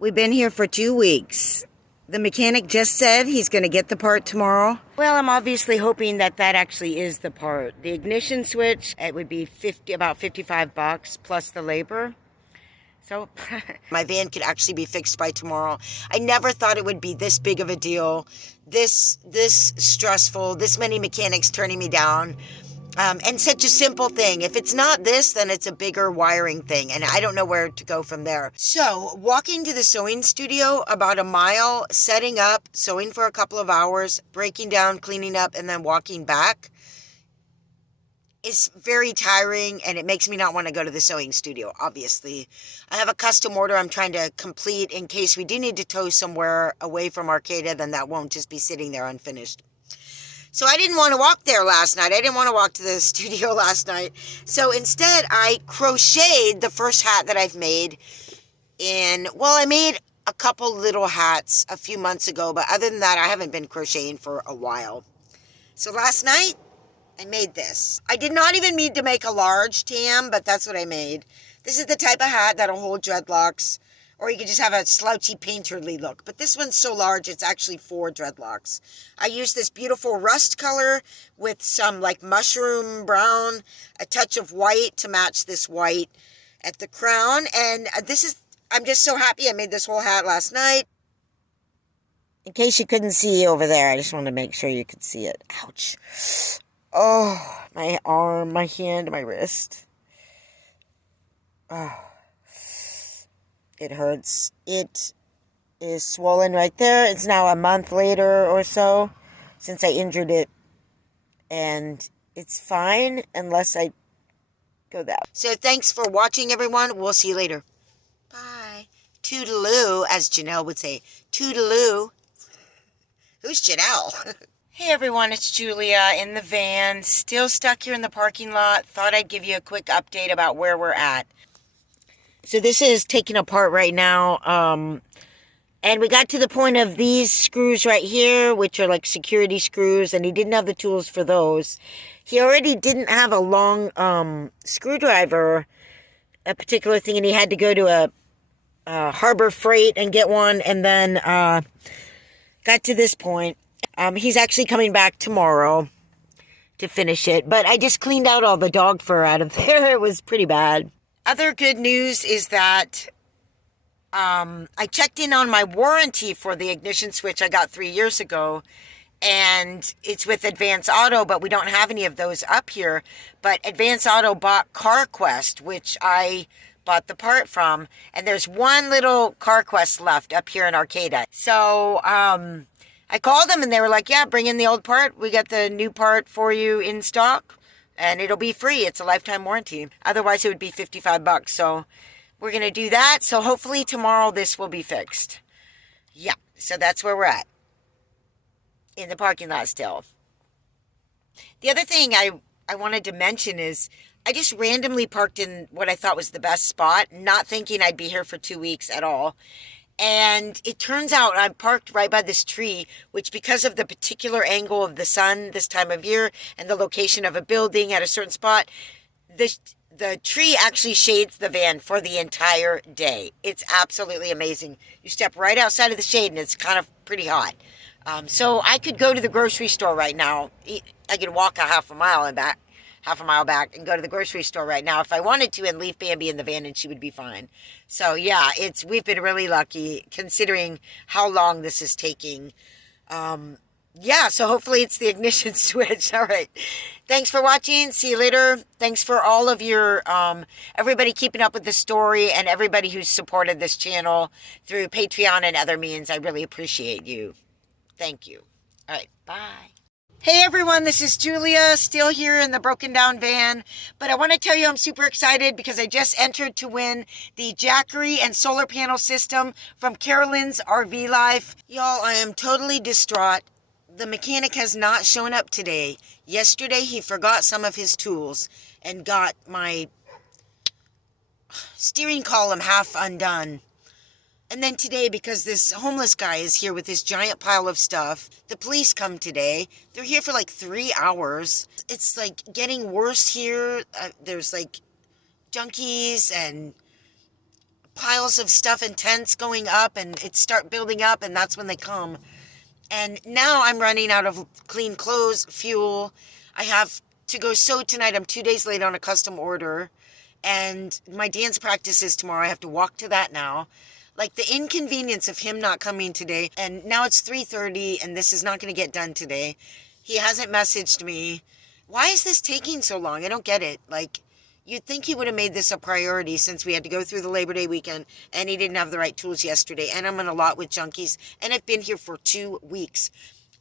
We've been here for 2 weeks. The mechanic just said he's going to get the part tomorrow. Well, I'm obviously hoping that that actually is the part. The ignition switch, it would be about $55 plus the labor. So my van could actually be fixed by tomorrow. I never thought it would be this big of a deal, this stressful, this many mechanics turning me down. And such a simple thing. If it's not this, then it's a bigger wiring thing, and I don't know where to go from there. So, walking to the sewing studio about a mile, setting up, sewing for a couple of hours, breaking down, cleaning up, and then walking back is very tiring, and it makes me not want to go to the sewing studio, obviously. I have a custom order I'm trying to complete in case we do need to tow somewhere away from Arcata, then that won't just be sitting there unfinished. So I didn't want to walk there last night. I didn't want to walk to the studio last night. So instead, I crocheted the first hat that I've made I made a couple little hats a few months ago, but other than that, I haven't been crocheting for a while. So last night, I made this. I did not even need to make a large tam, but that's what I made. This is the type of hat that'll hold dreadlocks, or you could just have a slouchy painterly look. But this one's so large, it's actually for dreadlocks. I used this beautiful rust color with some like mushroom brown, a touch of white to match this white at the crown. And I'm just so happy I made this whole hat last night. In case you couldn't see over there, I just wanted to make sure you could see it. Ouch. Oh, my arm, my hand, my wrist. Oh. It hurts. It is swollen right there. It's now a month later or so since I injured it. And it's fine unless I go that way. So thanks for watching, everyone. We'll see you later. Bye. Toodaloo, as Janelle would say. Toodaloo. Who's Janelle? Hey, everyone. It's Julia in the van. Still stuck here in the parking lot. Thought I'd give you a quick update about where we're at. So this is taken apart right now, and we got to the point of these screws right here, which are like security screws, and he didn't have the tools for those. He already didn't have a long screwdriver, a particular thing, and he had to go to a Harbor Freight and get one, and then got to this point. He's actually coming back tomorrow to finish it, but I just cleaned out all the dog fur out of there. It was pretty bad. Other good news is that I checked in on my warranty for the ignition switch I got 3 years ago, and it's with Advance Auto, but we don't have any of those up here. But Advance Auto bought CarQuest, which I bought the part from, and there's one little CarQuest left up here in Arcata. So I called them, and they were like, yeah, bring in the old part. We got the new part for you in stock. And it'll be free. It's a lifetime warranty. Otherwise, it would be $55. So we're going to do that. So hopefully tomorrow this will be fixed. Yeah. So that's where we're at. In the parking lot still. The other thing I wanted to mention is I just randomly parked in what I thought was the best spot, not thinking I'd be here for 2 weeks at all. And it turns out I'm parked right by this tree, which because of the particular angle of the sun this time of year and the location of a building at a certain spot, the tree actually shades the van for the entire day. It's absolutely amazing. You step right outside of the shade and it's kind of pretty hot. So I could go to the grocery store right now. I could walk a half a mile back and go to the grocery store right now if I wanted to and leave Bambi in the van and she would be fine. So yeah, we've been really lucky considering how long this is taking. Yeah, so hopefully it's the ignition switch. All right. Thanks for watching. See you later. Thanks for all of your, everybody keeping up with the story and everybody who's supported this channel through Patreon and other means. I really appreciate you. Thank you. All right. Bye. Hey everyone, this is Julia, still here in the broken down van, but I want to tell you I'm super excited because I just entered to win the Jackery and solar panel system from Carolyn's RV Life. Y'all, I am totally distraught. The mechanic has not shown up today. Yesterday he forgot some of his tools and got my steering column half undone. And then today, because this homeless guy is here with this giant pile of stuff, the police come today. They're here for like 3 hours. It's like getting worse here. There's like junkies and piles of stuff and tents going up, and it start building up, and that's when they come. And now I'm running out of clean clothes, fuel. I have to go sew tonight. I'm 2 days late on a custom order. And my dance practice is tomorrow. I have to walk to that now. Like the inconvenience of him not coming today. And now it's 3:30 and this is not going to get done today. He hasn't messaged me. Why is this taking so long? I don't get it. Like, you'd think he would have made this a priority since we had to go through the Labor Day weekend and he didn't have the right tools yesterday. And I'm in a lot with junkies and I've been here for 2 weeks.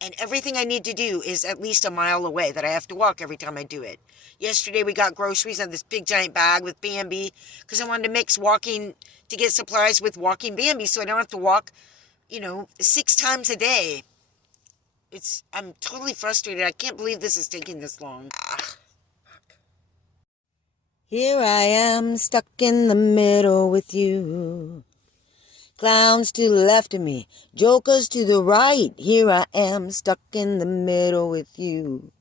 And everything I need to do is at least a mile away that I have to walk every time I do it. Yesterday we got groceries in this big giant bag with Bambi because I wanted to mix walking to get supplies with walking Bambi so I don't have to walk, 6 times a day. I'm totally frustrated. I can't believe this is taking this long. Here I am stuck in the middle with you. Clowns to the left of me, jokers to the right. Here I am stuck in the middle with you.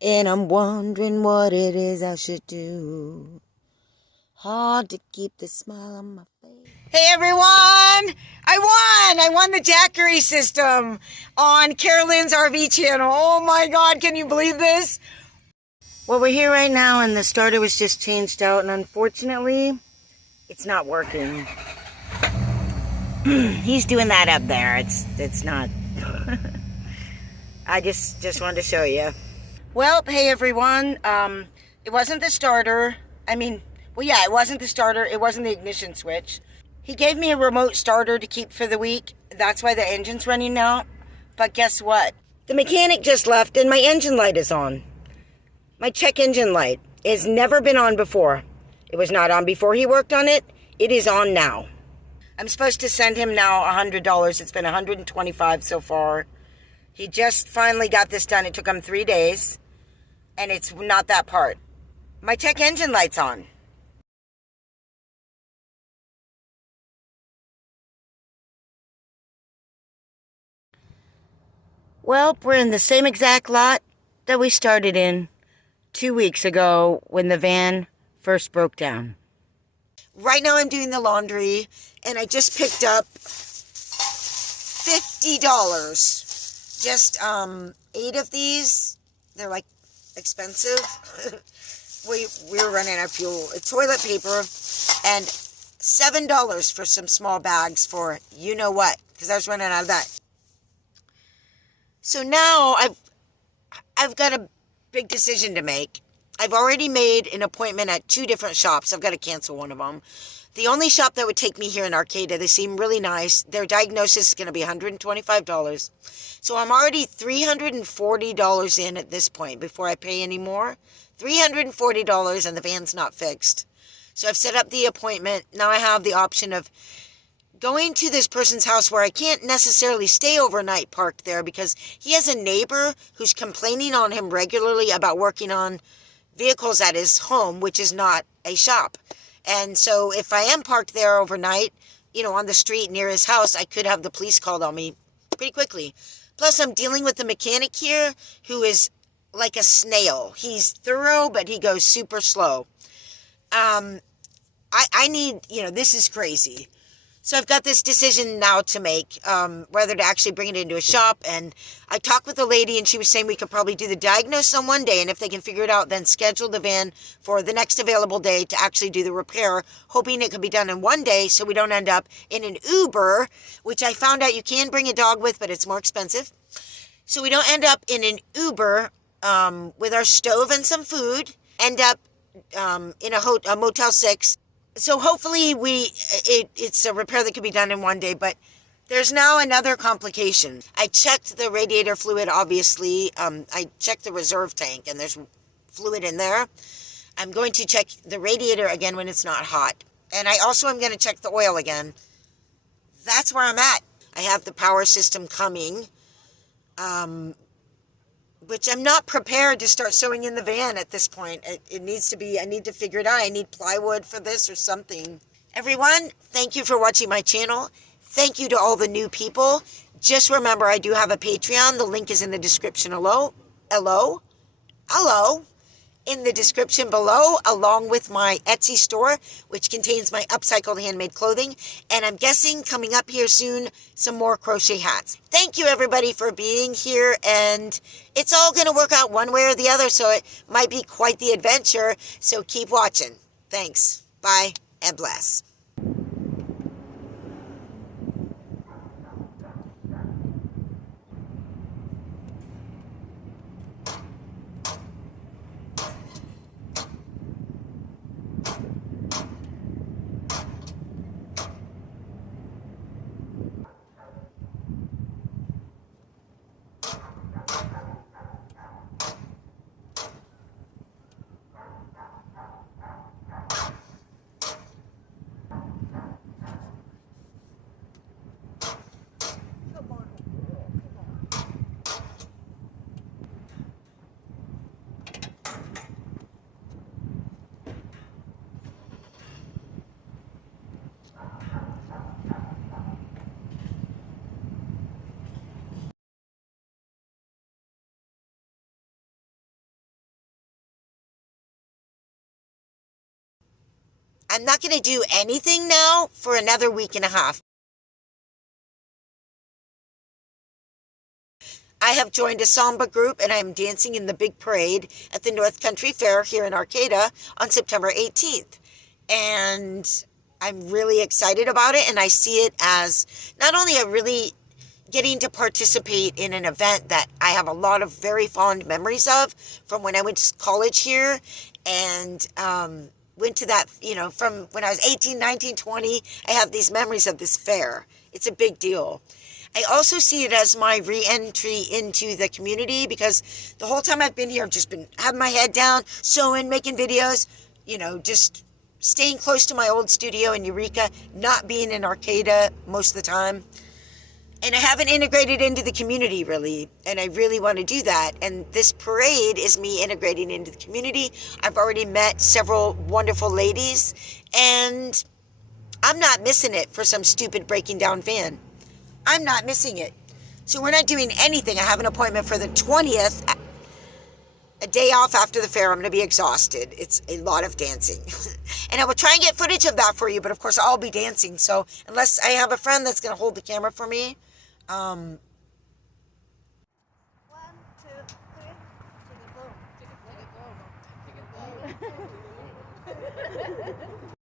And I'm wondering what it is I should do. Hard to keep the smile on my face. Hey everyone! I won the Jackery system on Carolyn's RV channel. Oh my God, can you believe this? Well, we're here right now and the starter was just changed out and unfortunately, it's not working. He's doing that up there. It's not. I just wanted to show you. Well, hey everyone. It wasn't the starter. It wasn't the starter. It wasn't the ignition switch. He gave me a remote starter to keep for the week. That's why the engine's running now. But guess what? The mechanic just left and my engine light is on. My check engine light has never been on before. It was not on before he worked on it. It is on now. I'm supposed to send him now $100. It's been $125 so far. He just finally got this done. It took him 3 days. And it's not that part. My check engine light's on. Well, we're in the same exact lot that we started in 2 weeks ago when the van first broke down. Right now I'm doing the laundry and I just picked up $50. Just 8 of these. They're like expensive. we were running out of fuel. Toilet paper and $7 for some small bags for you know what, because I was running out of that. So now I've got a big decision to make. I've already made an appointment at 2 different shops. I've got to cancel one of them. The only shop that would take me here in Arcata, they seem really nice. Their diagnosis is going to be $125. So I'm already $340 in at this point before I pay any more. $340 and the van's not fixed. So I've set up the appointment. Now I have the option of going to this person's house where I can't necessarily stay overnight parked there because he has a neighbor who's complaining on him regularly about working on vehicles at his home, which is not a shop. And so if I am parked there overnight, on the street near his house, I could have the police called on me pretty quickly. Plus, I'm dealing with the mechanic here who is like a snail. He's thorough, but he goes super slow. I need, this is crazy. So I've got this decision now to make, whether to actually bring it into a shop. And I talked with a lady and she was saying we could probably do the diagnosis on one day. And if they can figure it out, then schedule the van for the next available day to actually do the repair, hoping it could be done in one day so we don't end up in an Uber, which I found out you can bring a dog with, but it's more expensive. So we don't end up in an Uber with our stove and some food, end up in a Motel 6. So hopefully it's a repair that could be done in one day, but there's now another complication. I checked the radiator fluid, obviously. I checked the reserve tank, and there's fluid in there. I'm going to check the radiator again when it's not hot. And I also am going to check the oil again. That's where I'm at. I have the power system coming, which I'm not prepared to start sewing in the van at this point. It needs to be, I need to figure it out. I need plywood for this or something. Everyone, thank you for watching my channel. Thank you to all the new people. Just remember, I do have a Patreon. The link is in the description below. Hello. in the description below, along with my Etsy store, which contains my upcycled handmade clothing. And I'm guessing coming up here soon, some more crochet hats. Thank you, everybody, for being here. And it's all going to work out one way or the other, so it might be quite the adventure. So keep watching. Thanks. Bye, and bless. I'm not going to do anything now for another week and a half. I have joined a samba group and I'm dancing in the big parade at the North Country Fair here in Arcata on September 18th. And I'm really excited about it, and I see it as not only a really getting to participate in an event that I have a lot of very fond memories of from when I went to college here, and went to that, from when I was 18, 19, 20. I have these memories of this fair. It's a big deal. I also see it as my re-entry into the community, because the whole time I've been here, I've just been having my head down, sewing, making videos, just staying close to my old studio in Eureka, not being in Arcata most of the time. And I haven't integrated into the community really, and I really want to do that. And this parade is me integrating into the community. I've already met several wonderful ladies, and I'm not missing it for some stupid breaking down van. I'm not missing it. So we're not doing anything. I have an appointment for the 20th, a day off after the fair. I'm going to be exhausted. It's a lot of dancing. And I will try and get footage of that for you, but of course I'll be dancing. So unless I have a friend that's going to hold the camera for me. 1, 2, 3. Jiggle boom. Jiggle boom. Jiggle boom.